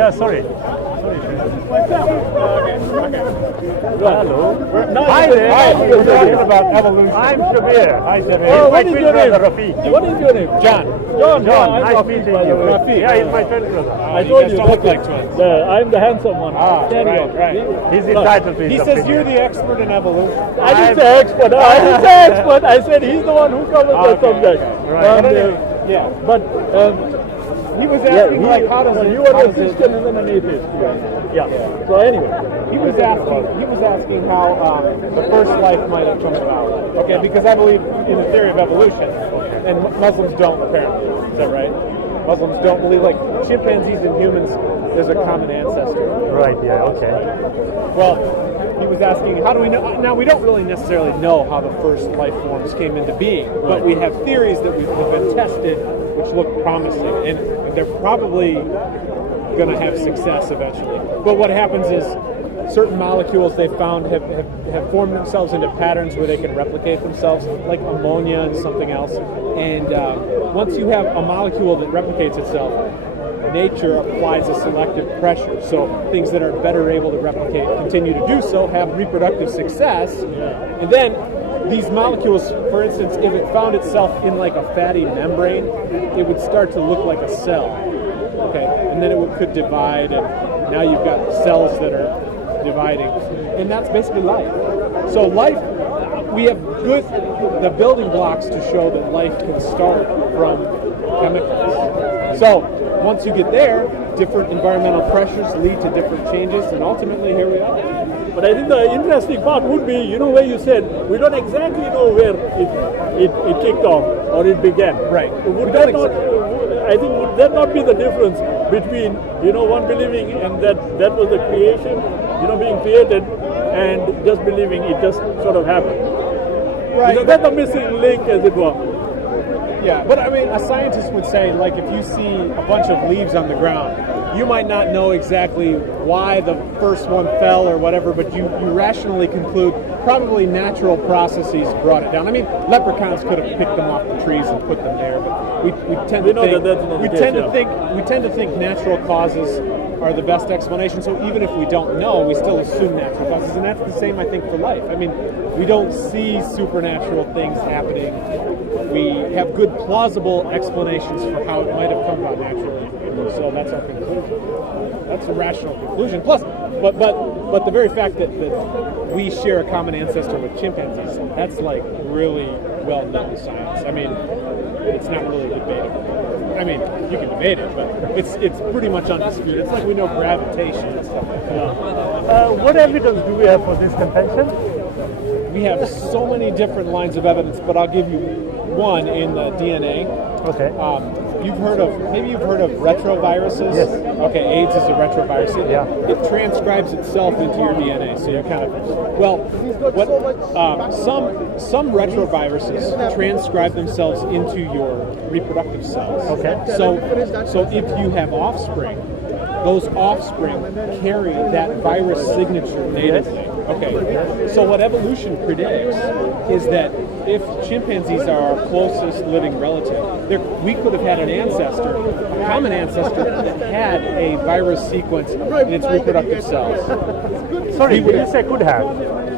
Yeah, sorry. Hello. Hi there. Hi, we're talking about evolution. I'm Shabir. Hi, Shabir. Oh, My what is twin your name? brother, Rafiq. What is your name? John. John. Nice meeting you. Rafiq. Yeah, he's my twin brother. I told you. don't look like twins. I'm the handsome one. Carry on. He's entitled to his He says opinion. you're the expert in evolution. I didn't say expert. I didn't say expert. I said he's the one who covers the subject. But he was asking how does it? You are a Christian and then an atheist. Yeah. So anyway, he was asking how the first life might have come about. Okay, because I believe in the theory of evolution, and Muslims don't apparently. Is that right? Muslims don't believe, like chimpanzees and humans, there's a common ancestor. Right. Yeah. Okay. Well, he was asking, how do we know? Now, we don't really necessarily know how the first life forms came into being, but we have theories that have been tested which look promising, and they're probably going to have success eventually. But what happens is certain molecules they found have formed themselves into patterns where they can replicate themselves, like ammonia and something else. And once you have a molecule that replicates itself, nature applies a selective pressure. So things that are better able to replicate continue to do so, have reproductive success, and then these molecules, for instance, if it found itself in like a fatty membrane, it would start to look like a cell. Okay, and then it could divide, and now you've got cells that are dividing, and that's basically life. So life, we have the building blocks to show that life can start from chemicals. So once you get there, different environmental pressures lead to different changes, and ultimately here we are. But I think the interesting part would be, where you said we don't exactly know where it kicked off or it began. Right. Would that not be the difference between, one believing and that was the creation, being created, and just believing it just sort of happened? Right. So that's the missing link, as it were. Yeah, but I mean, a scientist would say, like, if you see a bunch of leaves on the ground, you might not know exactly why the first one fell or whatever, but you rationally conclude probably natural processes brought it down. I mean, leprechauns could have picked them off the trees and put them there, but we tend to think natural causes are the best explanation. So even if we don't know, we still assume natural causes, and that's the same, I think, for life. I mean, we don't see supernatural things happening. We have good plausible explanations for how it might have come about naturally. So that's our conclusion. That's a rational conclusion. Plus, but the very fact that we share a common ancestor with chimpanzees, that's like really well-known science. I mean, it's not really debatable. I mean, you can debate it, but it's pretty much undisputed. It's like we know gravitation and stuff like that. What evidence do we have for this contention? We have so many different lines of evidence, but I'll give you one in the DNA. Okay. You've heard of retroviruses? Yes. Okay, AIDS is a retrovirus. Yeah. It transcribes itself into your DNA, so you kind of some retroviruses transcribe themselves into your reproductive cells. Okay. So if you have offspring, those offspring carry that virus signature natively. Okay, so what evolution predicts is that if chimpanzees are our closest living relative, we could have had a common ancestor that had a virus sequence in its reproductive cells. Sorry, did you say could have?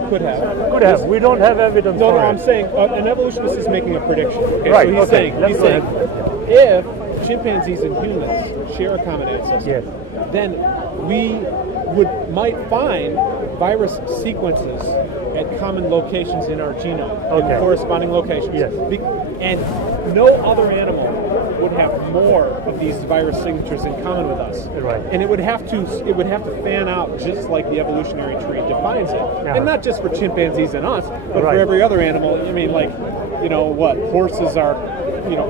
Could have. Could have. We don't have evidence for it. I'm saying an evolutionist is making a prediction. Okay? Right, So he's saying ahead. if chimpanzees and humans share a common ancestor, then we might find virus sequences at common locations in our genome, in corresponding locations. Yes. And no other animal would have more of these virus signatures in common with us. Right. And it would have to fan out just like the evolutionary tree defines it. Yeah. And not just for chimpanzees and us, but for every other animal. I mean, like, horses are,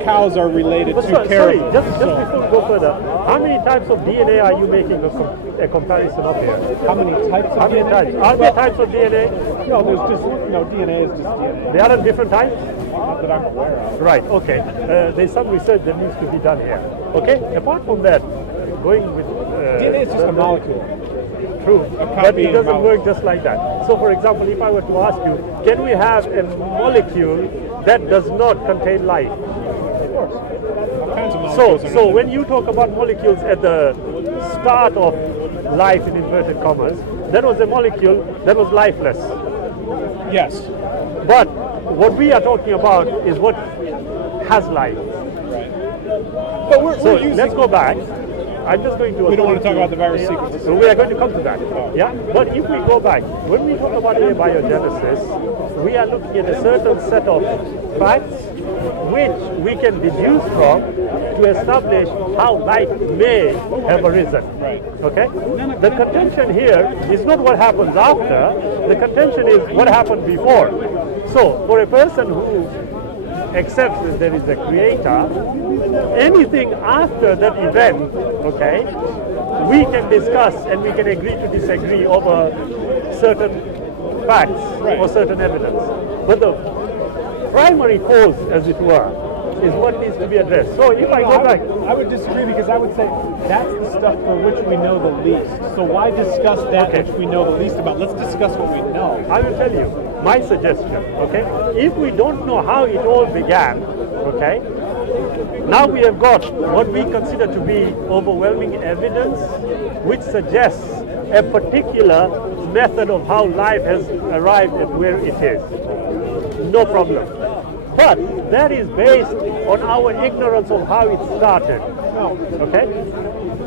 cows are related to caribou. Sorry, just before we go further, how many types of DNA are you making a comparison of here? How many types of DNA? Are there types of DNA? No, there's just, DNA is just DNA. There are different types? Not that I'm aware of. Right, okay. There's some research that needs to be done here. Okay, apart from that, going with... DNA is just a molecule. True, but it doesn't work just like that. So, for example, if I were to ask you, can we have a molecule that does not contain life? Of course. All kinds of molecules. So when you talk about molecules at the start of life in inverted commas, there was a molecule that was lifeless. Yes. But what we are talking about is what has life. But we're So using... let's go back. I'm just going to... We don't want to talk about the virus sequences. So we are going to come to that. Yeah? But if we go back, when we talk about abiogenesis, we are looking at a certain set of facts which we can deduce from to establish how life may have arisen. Right. Okay? The contention here is not what happens after, the contention is what happened before. So, for a person who accepts that there is a creator, anything after that event, okay, we can discuss and we can agree to disagree over certain facts or certain evidence. But the primary cause, as it were, is what needs to be addressed. So if I go back... I would disagree because I would say that's the stuff for which we know the least. So why discuss that which we know the least about? Let's discuss what we know. I will tell you my suggestion, okay? If we don't know how it all began, okay, now we have got what we consider to be overwhelming evidence which suggests a particular method of how life has arrived at where it is. No problem. But that is based on our ignorance of how it started. Okay?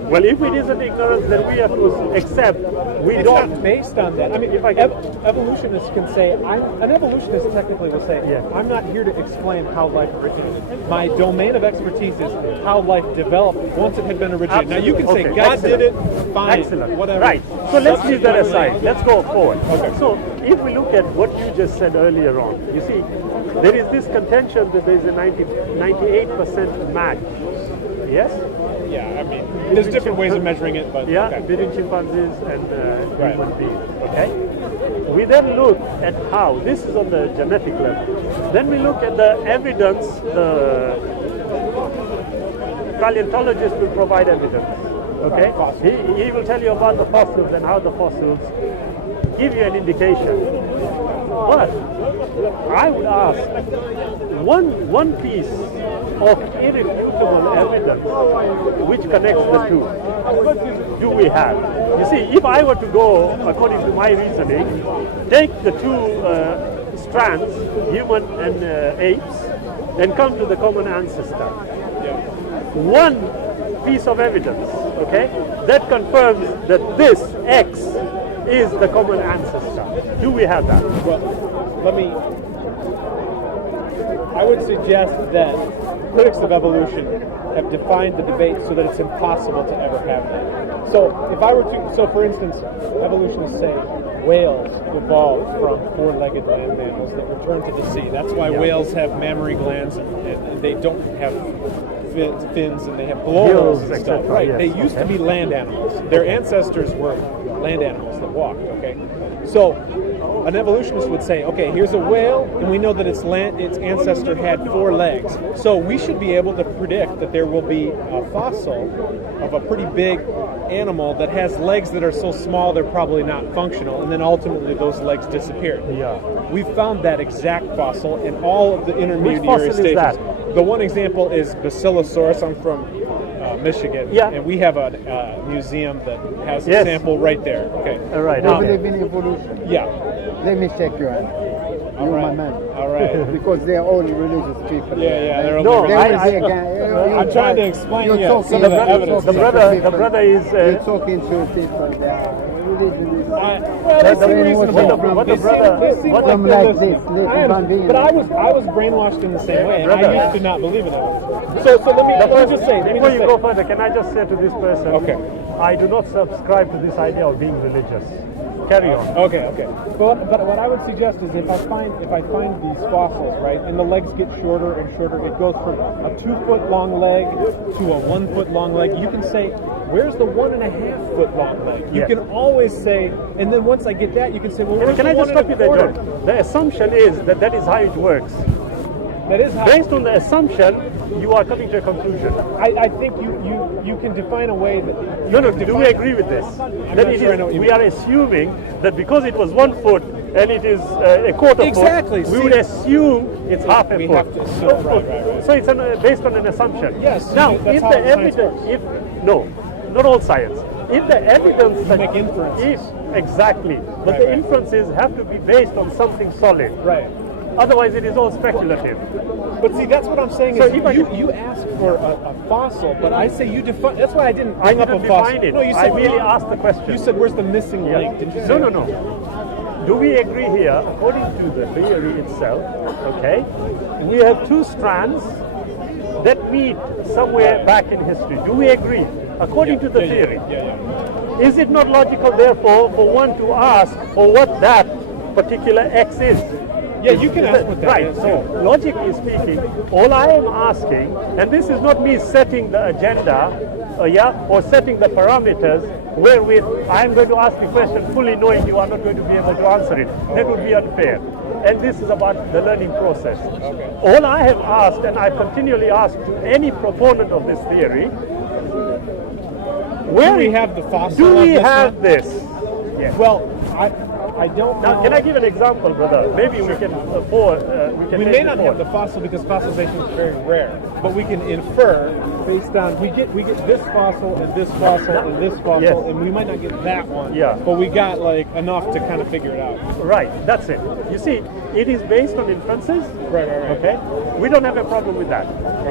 Well, if it isn't ignorance, then we have to accept it's not based on that. I mean, evolutionists can say, an evolutionist technically will say, I'm not here to explain how life originated. My domain of expertise is how life developed once it had been originated. Now, you can say, God did it, fine, whatever. Right. So let's leave that aside. Let's go forward. Okay. So if we look at what you just said earlier on, you see, there is this contention that there is a 98% match. Yes? Yeah, I mean, there's different ways of measuring it, but... Yeah, between chimpanzees and human beings, okay? We then look at how, this is on the genetic level, then we look at the evidence, the paleontologist will provide evidence, okay? He will tell you about the fossils and how the fossils give you an indication. But I would ask, one piece of irrefutable evidence which connects the two do we have? You see, if I were to go, according to my reasoning, take the two strands, human and apes, and come to the common ancestor. One piece of evidence, okay, that confirms that this X is the common ancestor. Do we have that? Well, I would suggest that critics of evolution have defined the debate so that it's impossible to ever have that. So if I were to, so for instance, evolutionists say whales evolved from four-legged land mammals that return to the sea. That's why whales have mammary glands and they don't have fins and they have blowholes and stuff. Right. Yes. They used to be land animals. Their ancestors were land animals that walked. Okay. So an evolutionist would say, okay, here's a whale, and we know that its ancestor had 4 legs. So we should be able to predict that there will be a fossil of a pretty big animal that has legs that are so small they're probably not functional, and then ultimately those legs disappear. Yeah. We've found that exact fossil in all of the intermediary stages. Is that? The one example is Basilosaurus. I'm from Michigan, and we have a museum that has a sample right there. Okay. All right. Do you believe in evolution? Yeah. Let me shake your hand. All You're right. my man. All right. Because they are all religious people. Yeah, they're no, I'm trying to explain some of the evidence. The brother is... you're talking to people that are religious. But I was brainwashed in the same way, and I used to not believe in it. So let me just say... Before you go further, can I just say to this person, okay, I do not subscribe to this idea of being religious. Carry on. Okay. But what I would suggest is if I find these fossils, right, and the legs get shorter and shorter, it goes from a 2-foot long leg to a 1-foot long leg. You can say, where's the 1.5 foot long leg? You can always say, and then once I get that, you can say, well, where's can the I just stop you there, 1.25? John? The assumption is that is how it works. That is how. Based on the assumption, you are coming to a conclusion. I think you can define a way that... No, do we agree with this? We are assuming that because it was 1 foot and it is a quarter foot, we would assume it's half a foot. Have to assume, right. So it's based on an assumption. Yes. Now, that's if how the science evidence... works. not all science. If the evidence You make inferences. Exactly, but Right, the right. inferences have to be based on something solid. Right. Otherwise, it is all speculative. But see, that's what I'm saying. So Is if I you asked for a fossil, but I say you define. That's why I didn't I bring up a didn't fossil. define it. No, you I said merely asked the question. You said, "Where's the missing Yeah. link?" Did you say No, that? no, no. Do we agree here, according to the theory itself, okay, we have two strands that meet somewhere back in history. Do we agree? According to the Yeah, theory. Yeah. Is it not logical, therefore, for one to ask for what that particular X is? Yeah, you can ask what that right. is, So, yeah. logically speaking, all I am asking, and this is not me setting the agenda, or setting the parameters wherewith I am going to ask a question fully knowing you are not going to be able to answer it. That would be unfair. And this is about the learning process. Okay. All I have asked, and I continually ask to any proponent of this theory, Do we have the fossil? do of we this have one? this? Yes. Well, I don't know. Now, can I give an example, brother? Maybe we can afford. We may not have the fossil because fossilization is very rare, but we can infer based on we get this fossil and this fossil and this fossil, Yes. and we might not get that one. Yeah. But we got like enough to kind of figure it out. Right. That's it. You see, it is based on inferences. Right. Okay. We don't have a problem with that.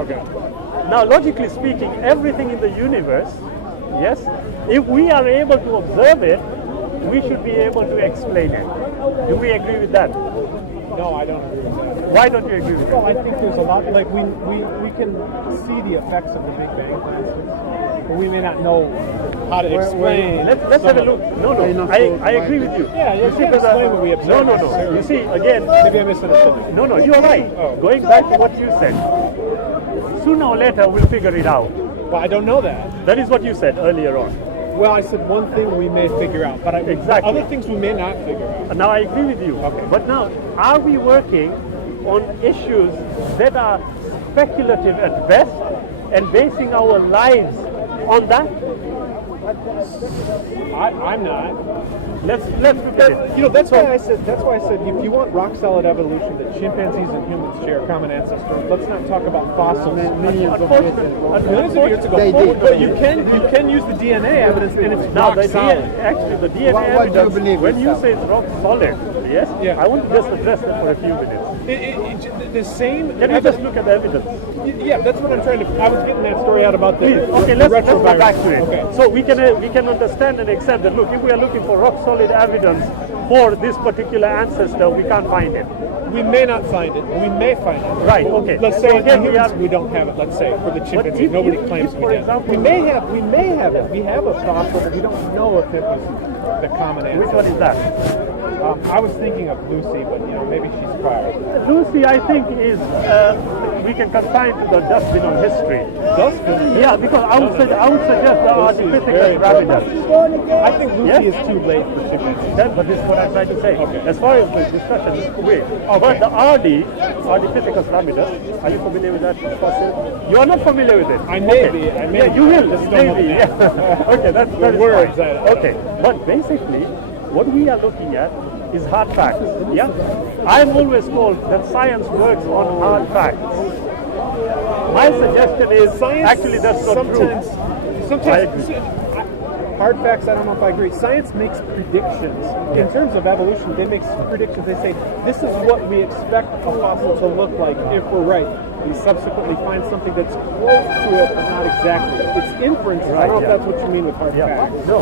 Okay. Now, logically speaking, everything in the universe, yes, if we are able to observe it, we should be able to explain it. Do we agree with that? No, I don't agree with that. Why don't you agree with Well, that? I think there's a lot, like we can see the effects of the Big Bang, for instance, but we may not know how to explain. Let's have a some of look. it. No, I agree with you. Yeah, you see, can't brother, explain what we observe No. necessarily. You see, again, Maybe I misunderstood you. no, you're right. Oh. Going back to what you said, sooner or later we'll figure it out. Well, I don't know that. That is what you said earlier on. Well, I said one thing we may figure out, but Exactly. other things we may not figure out. And now I agree with you. Okay. But now, are we working on issues that are speculative at best and basing our lives on that? I'm not. Let's look at it. You know, that's why I said if you want rock solid evolution that chimpanzees and humans share a common ancestor, let's not talk about fossils. Millions of years ago. Millions of years ago. They did. But you can use the DNA evidence and it's Now, rock solid. actually, the DNA What do you evidence, believe when you yourself? say it's rock solid, yes, Yeah. I want to just address that for a few minutes. The same. Can you just look at the evidence? Yeah, that's what I'm trying to. I was getting that story out about the. Please. Okay, the let's go retrovirus. back to it. Okay. So we can understand and accept that, look, if we are looking for rock solid evidence for this particular ancestor, we can't find it. We may not find it. We may find it. Right, okay. Let's So say again, in we humans have- we don't have it. Let's say for the chimpanzee, if- nobody if- claims if, we for did. example- We may have it. We have a fossil, but we don't know if it was the common Which ancestor. one is that? I was thinking of Lucy, but maybe she's quiet. Lucy, I think, is we can confine to the dustbin of history. Dustbin? Yeah, because I would suggest the Ardipithecus gravidus. I think Lucy Yes? is too late for chimpanzees. But this is what I'm trying to say. Okay. As far as the discussion is wait. But the Ardipithecus gravidus, are you familiar with that fossil? You are not familiar with it. I may Okay. be. I may Yeah, you will. Just don't know Maybe. the name. Yeah. Okay, that is words, fine. Okay, but basically, what we are looking at is hard facts. Yeah, I'm always told that science works on hard facts. My suggestion is Science actually that's not true. I Sometimes agree. hard facts. I don't know if I agree. Science makes predictions in terms of evolution. They make predictions. They say this is what we expect a fossil to look like if we're right. We subsequently find something that's close to it, but not exactly. It's inferences. I don't know yeah. if that's what you mean with hard Yeah. facts. No.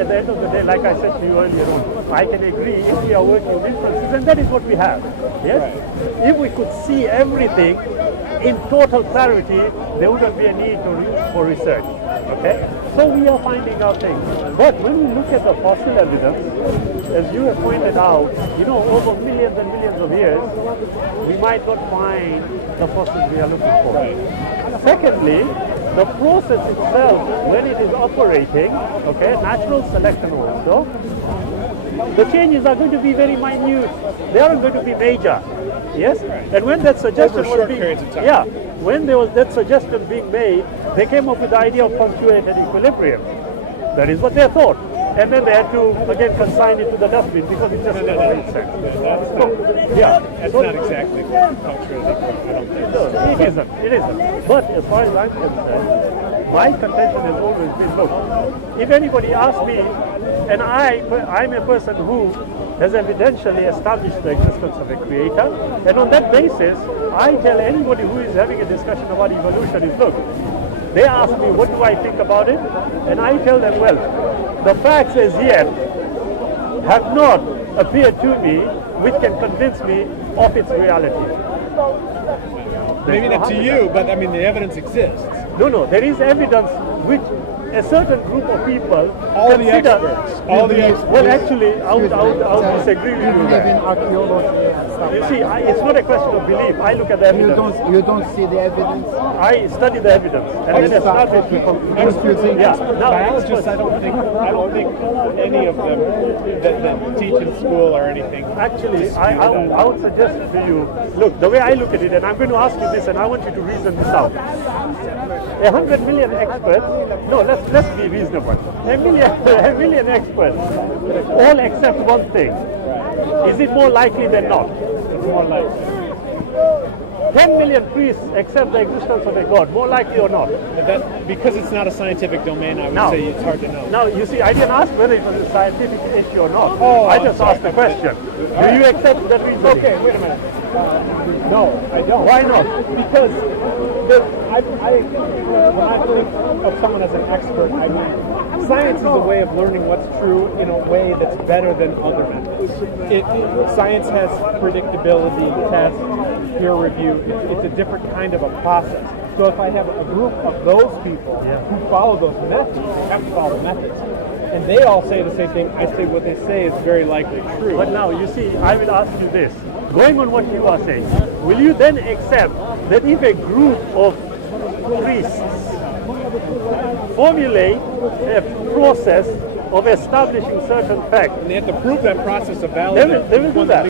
At the end of the day, like I said to you earlier on, I can agree if we are working with inferences, and that is what we have. Yes? If we could see everything in total clarity, there wouldn't be a need for research. Okay? So we are finding out things. But when we look at the fossil evidence, as you have pointed out, over millions and millions of years, we might not find the fossils we are looking for. Secondly, the process itself, when it is operating, okay, natural selection also, the changes are going to be very minute. They aren't going to be major. Yes? And when that suggestion Over was short being, periods of time. yeah, when there was that suggestion being made, they came up with the idea of punctuated equilibrium. That is what they thought. And then they had to, again, consign it to the dustbin because it just doesn't make sense. That's So, yeah. That's So- not exactly punctuated. I don't think. No, it isn't. But as far as I'm concerned, my contention has always been, look, if anybody asks me, and I'm a person who has evidentially established the existence of a creator, and on that basis, I tell anybody who is having a discussion about evolution is, look, they ask me what do I think about it, and I tell them, well, the facts as yet have not appeared to me which can convince me of its reality. Maybe not to you, but I mean the evidence exists. No, there is evidence which a certain group of people All the consider. experts. All the experts. Well, actually, I would disagree with you believe in there. archaeology and stuff You like see, that. it's not a question of belief. I look at the evidence. You don't see the evidence. I study the evidence, and then establish the conclusion. Yeah. Now, Biologists, I don't think any of them that teach in school or anything. actually, I would suggest to you, look, the way I look at it, and I'm going to ask you this, and I want you to reason this out. 100 million experts, no, let's be reasonable. A million experts, all except one thing. Is it more likely than not? It's more like 10 million priests accept the existence of a God, more likely or not? that because it's not a scientific domain. I would Now- say it's hard to know. Now, you see, I didn't ask whether it was a scientific issue or not. Oh, I I'm just sorry. asked the question. Do you accept that reasoning? Okay, wait a minute. No, I don't. Why not? Because when I think of someone as an expert, I mean science is a way of learning what's true in a way that's better than other methods. Science has predictability, tests, peer review. It's a different kind of a process. So if I have a group of those people who follow those methods, they have to follow the methods, and they all say the same thing, I say what they say is very likely true. But now, you see, I will ask you this. Going on what you are saying, will you then accept that if a group of priests formulate a process of establishing certain facts, and they have to prove that process of valid. they will do that?